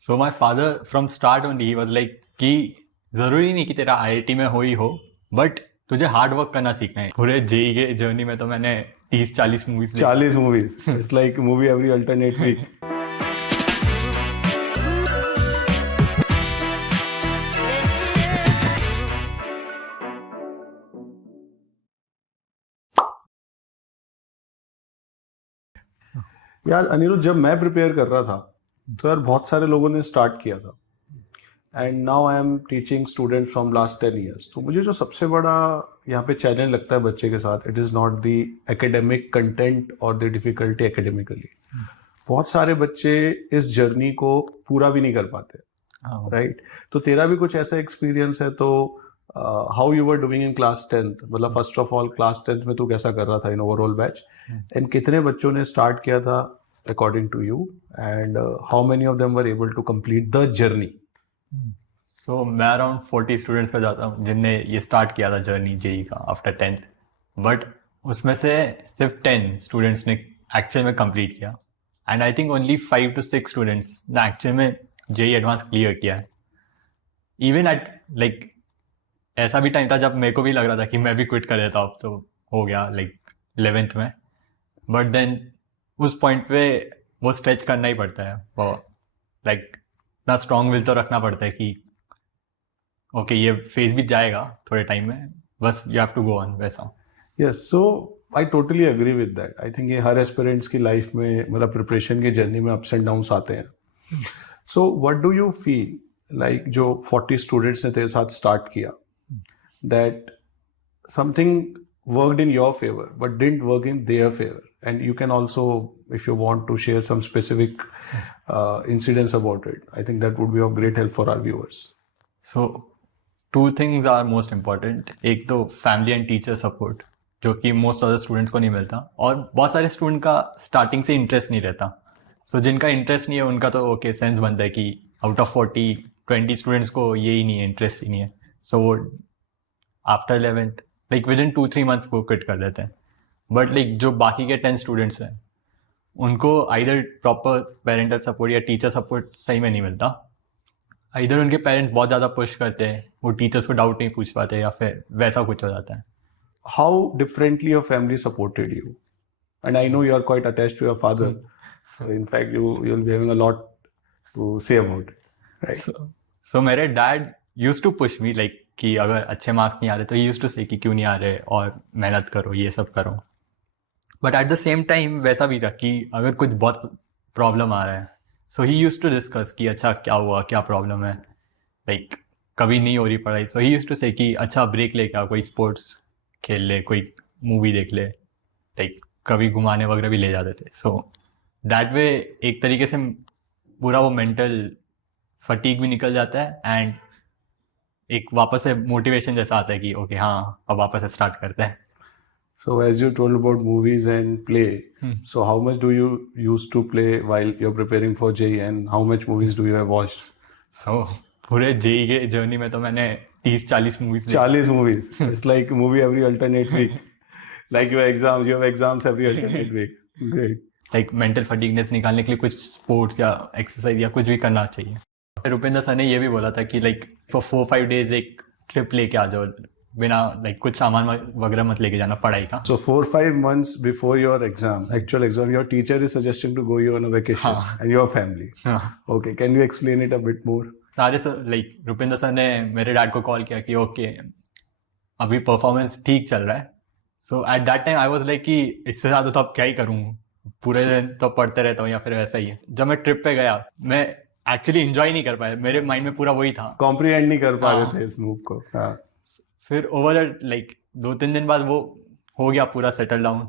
So my father from start only he was like कि जरूरी नहीं कि तेरा आईआईटी में हो, बट तुझे हार्ड वर्क करना सीखना है। पूरे जेई के जर्नी में तो मैंने 30-40 movies 40 movies. It's like a movie every alternate week. यार अनिरुद्ध, जब मैं प्रिपेयर कर रहा था तो यार बहुत सारे लोगों ने स्टार्ट किया था and now I am teaching student from last 10 years. तो मुझे जो सबसे बड़ा यहाँ पे चैलेंज लगता है बच्चे के साथ, it is not the academic content और द डिफिकल्टी एकेडमिकली. बहुत सारे बच्चे इस जर्नी को पूरा भी नहीं कर पाते, राइट? तो तेरा भी कुछ ऐसा एक्सपीरियंस है तो how you were doing in class 10th? मतलब first of all class 10th में तू कैसा कर रहा था इन ओवरऑल बैच, एंड कितने बच्चों ने स्टार्ट किया था according to you, and how many of them were able to complete the journey? So मैं अराउंड 40 स्टूडेंट्स का जाता हूँ जिनने ये स्टार्ट किया था जर्नी जेई का आफ्टर 10th, बट उसमें से सिर्फ 10 स्टूडेंट्स ने एक्चुअल में कंप्लीट किया, and I think only 5 to 6 students ने एक्चुअल में जेई एडवांस क्लियर किया है. इवन एट लाइक ऐसा भी टाइम था जब मेरे को भी लग रहा था कि मैं भी क्विट कर देता, अब तो हो गया लाइक 11th में, बट देन उस पॉइंट पे वो स्ट्रेच करना ही पड़ता है, वो लाइक इतना स्ट्रॉन्ग विल तो रखना पड़ता है कि ओके ये फेज भी जाएगा थोड़े टाइम में, बस you have to go on वैसा. Yes, so I totally agree with that. I think ये हर एस्पिरेंट्स की लाइफ में, मतलब प्रिपरेशन की जर्नी में अप्स एंड डाउन्स आते हैं. So what do you feel like जो 40 स्टूडेंट्स ने तेरे साथ स्टार्ट किया, that something worked in your favor but didn't work in their favor, and you can also, if you want to share some specific incidents about it, I think that would be of great help for our viewers. So 2 things are most important. एक तो family and teacher support, जो कि most of the students को नहीं मिलता, और बहुत सारे स्टूडेंट का स्टार्टिंग से इंटरेस्ट नहीं रहता. सो जिनका इंटरेस्ट नहीं है उनका तो ओके सेंस बनता है कि आउट ऑफ 40-20 स्टूडेंट्स को ये ही नहीं है, इंटरेस्ट ही नहीं है, सो वो after 11th like with in 2-3 months को क्विट कर देते हैं. बट लाइक जो बाकी के 10 स्टूडेंट्स हैं उनको आइदर प्रॉपर पेरेंटल सपोर्ट या टीचर सपोर्ट सही में नहीं मिलता. आइदर उनके पेरेंट्स बहुत ज़्यादा पुश करते हैं, वो टीचर्स को डाउट नहीं पूछ पाते, या फिर वैसा कुछ हो जाता है. How differently your family supported you? And I know you are quite attached to your father. So in fact, you'll be having a lot to say about it, right? So मेरे dad used to push me like कि अगर अच्छे marks नहीं आ रहे तो ही use to से कि क्यों नहीं आ रहे और मेहनत करो, ये सब करो. But at the same time वैसा भी था कि अगर कुछ बहुत प्रॉब्लम आ रहा है, सो ही यूज टू डिस्कस कि अच्छा क्या हुआ, क्या प्रॉब्लम है, लाइक कभी नहीं हो रही पढ़ाई, सो ही यूज टू से कि अच्छा ब्रेक लेके आओ, कोई स्पोर्ट्स खेल ले, कोई मूवी देख ले, लाइक कभी घुमाने वगैरह भी ले जाते थे. सो दैट वे एक तरीके से पूरा वो मेंटल फटीग भी निकल जाता है, एंड एक वापस से मोटिवेशन जैसा आता है कि ओके हाँ अब वापस से स्टार्ट करते हैं. So as you told about movies and play, so how much do you used to play while you're preparing for JEE, and how much movies do you have watched? सो पूरे JEE के journey में तो मैंने 30-40 movies 40 movies. It's like a movie every alternate week. Like your exams, you have exams every alternate week. Great. Like mental fatigueness निकालने के लिए कुछ sports या एक्सरसाइज या कुछ भी करना चाहिए. रुपेंद्र सर ने ये भी बोला था कि लाइक फॉर 4-5 days एक ट्रिप लेके आ जाओ, बिना लाइक कुछ सामान वगैरह मत लेके जाना पढ़ाई का. So 4-5 months before your exam, actual exam, your teacher is suggesting to go you on a vacation and your family. Okay, can you explain it a bit more? सारे सर लाइक रुपेंद्र सर ने मेरे dad को call किया कि okay अभी performance ठीक चल रहा है. So at that time I was like कि इससे ज़्यादा तो अब क्या ही करूँ, पूरे दिन तो पढ़ते रहता हूँ या फिर वैसा ही है. जब मैं ट्रिप पे गया मैं एक्चुअली एंजॉय नहीं कर पाया, मेरे माइंड में पूरा वही था, कॉम्प्रीहेंड नहीं कर पा रहे थे इस मूव को. हाँ. फिर ओवर लाइक 2-3 दिन बाद वो हो गया पूरा सेटल डाउन,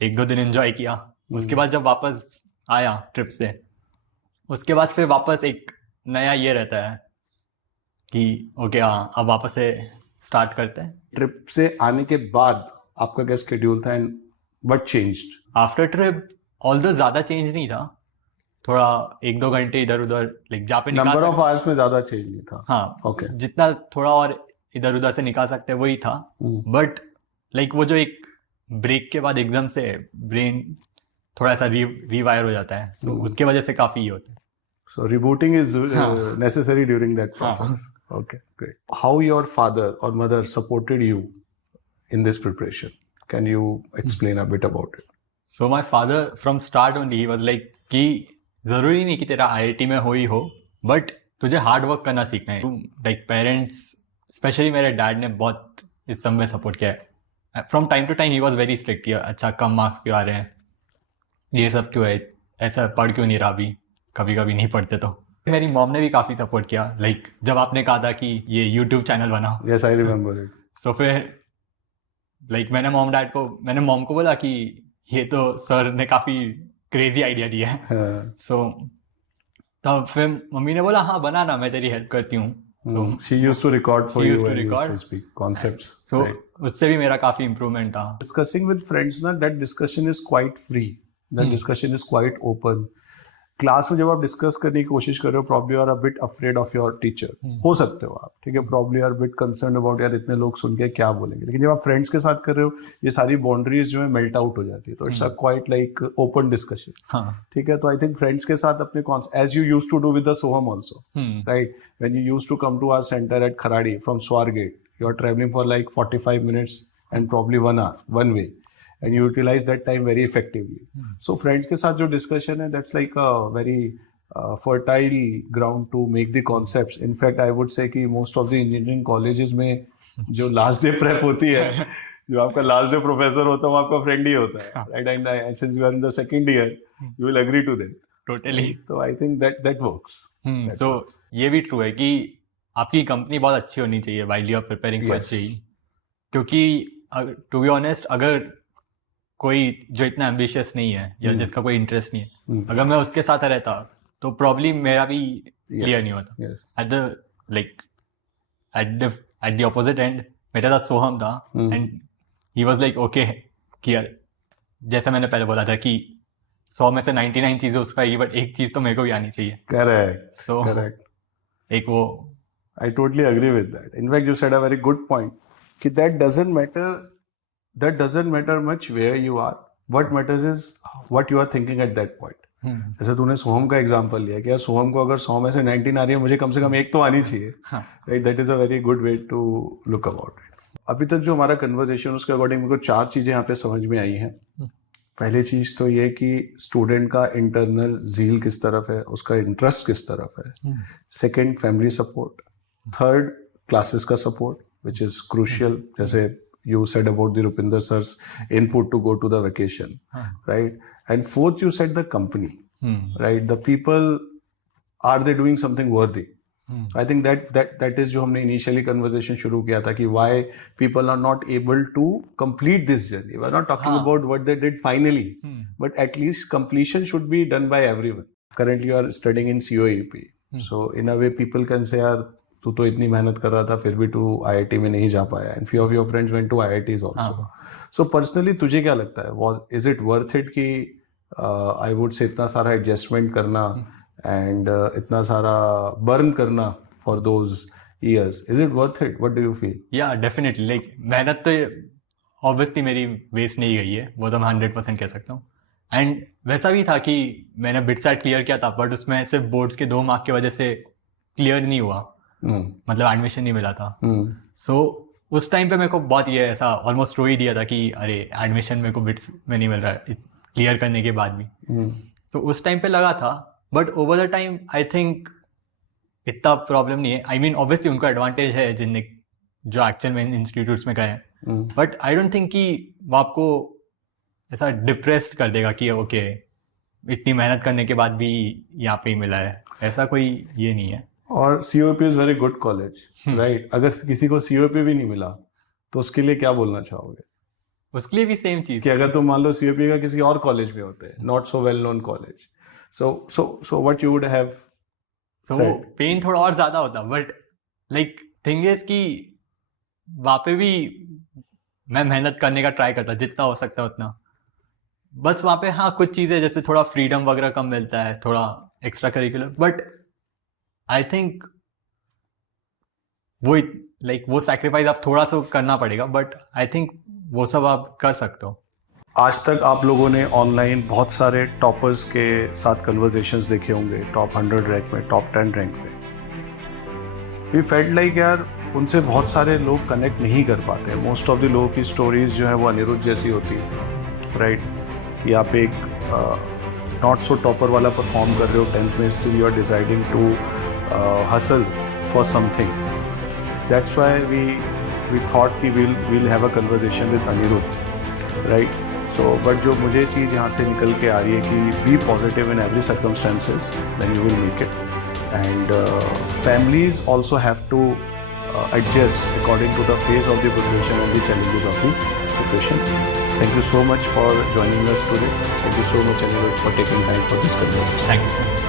1-2 दिन एंजॉय किया. उसके बाद जब वापस आया ट्रिप से, उसके बाद फिर वापस एक नया ये रहता है कि ओके हाँ अब वापस से स्टार्ट करते हैं. ट्रिप से आने के बाद आपका क्या स्केड्यूल था, and what changed after trip? Although ज़्यादा चेंज नहीं था, थोड़ा 1-2 घंटे इधर उधर लाइक जहाँ पे नंबर ऑफ आवर्स में ज़्यादा चेंज नहीं था. हाँ ओके. जितना थोड़ा और इधर उधर से निकाल सकते हैं वही था. बट लाइक वो जो एक ब्रेक के बाद एकदम से ब्रेन थोड़ा सा रिवायर हो जाता है, so उसके वजह से काफ़ी ये होता है. So rebooting is हाँ. necessary during that हाँ. process. Okay, great. How your father or mother supported you in this preparation? Can you explain a bit about it? So my father from start only he was like कि जरूरी नहीं कि तेरा IIT में हो ही हो, but तुझे hard work करना सीखना है. लाइक पेरेंट्स स्पेशली मेरे डैड ने बहुत इस सब में सपोर्ट किया है. From time to time he was very strict किया, अच्छा कम मार्क्स क्यों आ रहे हैं, ये सब क्यों है, ऐसा पढ़ क्यों नहीं रहा, अभी कभी कभी नहीं पढ़ते तो. मेरी मॉम ने भी काफ़ी सपोर्ट किया. लाइक जब आपने कहा था कि ये यूट्यूब चैनल बनाओ, Yes, I remember it. सो फिर लाइक मैंने मॉम को बोला कि ये तो सर ने काफ़ी क्रेजी आइडिया दिया है. हाँ. सो तब फिर मम्मी ने बोला हाँ बना ना, मैं तेरी हेल्प करती हूँ. सो She used to record for She you used to and record. used to speak concepts. So Right. उससे भी मेरा काफ़ी इम्प्रूवमेंट था. Discussing with friends ना, that discussion is quite free. That discussion is quite open. Class में जब आप discuss करने की कोशिश कर रहे हो, probably are a bit afraid of your teacher, हो सकते हो आप, ठीक है, probably are bit concern about यार इतने लोग सुन के क्या बोलेंगे. लेकिन जब आप फ्रेंड्स के साथ कर रहे हो, ये सारी बाउंड्रीज जो है मेल्ट आउट हो जाती है. तो it's a quite like open discussion. हाँ. ठीक है. तो आई थिंक फ्रेंड्स के साथ अपने as you used to do with the Soham also, right, when you used to come to our center at Kharadi from Swargate, you are travelling for like 45 minutes and probably 1 hour one way, and you utilize that time very effectively. So friends के साथ जो discussion है, that's like a very fertile ground to make the concepts. In fact, I would say कि most of the engineering colleges में जो last day prep होती है, जो आपका last day professor होता है, वो आपका friend ही होता है, right? And since you are in the second year, you will agree to that. Totally. So I think that works. That so works. ये भी ट्रू है कि आपकी कंपनी बहुत अच्छी होनी चाहिए while you are preparing for Yes. JEE. क्योंकि टू बी ऑनेस्ट अगर कोई जो इतना एम्बिशियस नहीं है या जिसका कोई इंटरेस्ट नहीं है, अगर मैं उसके साथ रहता तो प्रॉब्लम मेरा भी क्लियर नहीं होता. Yes. At the like at the opposite and मेरे साथ सोहम था and he was like okay clear. जैसे मैंने पहले बोला था कि 100 में से 99 चीजें उसको आएगी, बट एक चीज तो मेरे को भी आनी चाहिए. Correct. सो Correct. एक वो I totally agree with that. In fact, you said a very good point. कि that doesn't matter much where you are. What matters is what you are thinking at that point. जैसे तूने सोहम का example लिया कि यार सोहम को अगर 100 में से 19 आ रही है, मुझे कम से कम एक तो आनी चाहिए. Right, that is a very good way to look about it. अभी तक जो हमारा कन्वर्सेशन, उसके अकॉर्डिंग मेरे को 4 चीजें यहाँ पे समझ में आई हैं. पहली चीज तो ये कि स्टूडेंट का इंटरनल जील किस तरफ है, उसका इंटरेस्ट किस तरफ है. Second, family support. Third, classes का सपोर्ट विच इज क्रूशियल. जैसे you said about the Rupinder sir's input to go to the vacation, right? And fourth, you said the company, right? The people, are they doing something worthy? I think that is जो हमने initially conversation शुरू किया था कि why people are not able to complete this journey. We're not talking about what they did finally, but at least completion should be done by everyone. Currently, you are studying in COEP, so in a way, people can say, यार तू तो इतनी मेहनत कर रहा था फिर भी तू आईआईटी में नहीं जा पाया. And few of your friends went to IITs also. So personally तुझे क्या लगता है, इज इट वर्थ इट कि आई वुड से इतना सारा एडजस्टमेंट करना एंड इतना सारा बर्न करना for those years, is it worth it? What do you feel? या डेफिनेटली, लाइक मेहनत तो ऑब्वियसली मेरी वेस्ट नहीं गई है, वो तो मैं 100% कह सकता हूँ. एंड वैसा भी था कि मैंने बिटसैट क्लियर किया था, बट उसमें सिर्फ बोर्ड्स के 2 मार्क की वजह से क्लियर नहीं हुआ. मतलब एडमिशन नहीं मिला था. सो उस टाइम पे मेरे को बहुत ये ऐसा ऑलमोस्ट रो ही दिया था कि अरे एडमिशन मेरे को बिट्स में नहीं मिल रहा है क्लियर करने के बाद भी. तो उस टाइम पे लगा था, but over the time I think इतना प्रॉब्लम नहीं है. आई मीन ऑब्वियसली उनको एडवांटेज है जिनने जो एक्चुअल में इंस्टीट्यूट्स में गए हैं, बट आई डोंट थिंक कि वो आपको ऐसा डिप्रेस्ड कर देगा कि ओके इतनी मेहनत करने के बाद भी यहाँ पे ही मिला है, ऐसा कोई ये नहीं है. और COP is very good college, right? अगर किसी को सीओपी भी नहीं मिला तो उसके लिए क्या बोलना चाहोगे? उसके लिए भी सेम चीज कि अगर तुम मान लो सीओपी का किसी और कॉलेज में होते हैं, not so well known college, so what you would have said? Pain थोड़ा और ज्यादा होता, बट लाइक थिंग इज कि वहाँ पे भी मैं मेहनत करने का ट्राई करता जितना हो सकता है उतना. बस वहाँ पे हाँ कुछ चीजें जैसे थोड़ा फ्रीडम वगैरह कम मिलता है, थोड़ा extra curricular, but I think वो लाइक वो सैक्रिफाइस आप थोड़ा सा करना पड़ेगा, बट आई थिंक वो सब आप कर सकते हो. आज तक आप लोगों ने ऑनलाइन बहुत सारे टॉपर्स के साथ कन्वर्सेशंस देखे होंगे, टॉप 100 रैंक में, टॉप 10 रैंक में। वी फेल्ट लाइक यार उनसे बहुत सारे लोग कनेक्ट नहीं कर पाते। मोस्ट ऑफ द लोगों की स्टोरीज जो है वो अनिरुद्ध जैसी होती है, राइट? कि आप एक नॉट सो टॉपर वाला परफॉर्म कर रहे हो 10th में, still you are deciding to hustle for something. That's why we thought कि we'll have a conversation with Aniruddh, right? So but जो मुझे चीज़ यहाँ से निकल के आ रही है कि be positive in every circumstances, then you will make it. And families also have to adjust according to the phase of the preparation and the challenges of the preparation. Thank you so much for joining us today. Thank you so much, Anirudh, for taking time for this conversation. Thank you.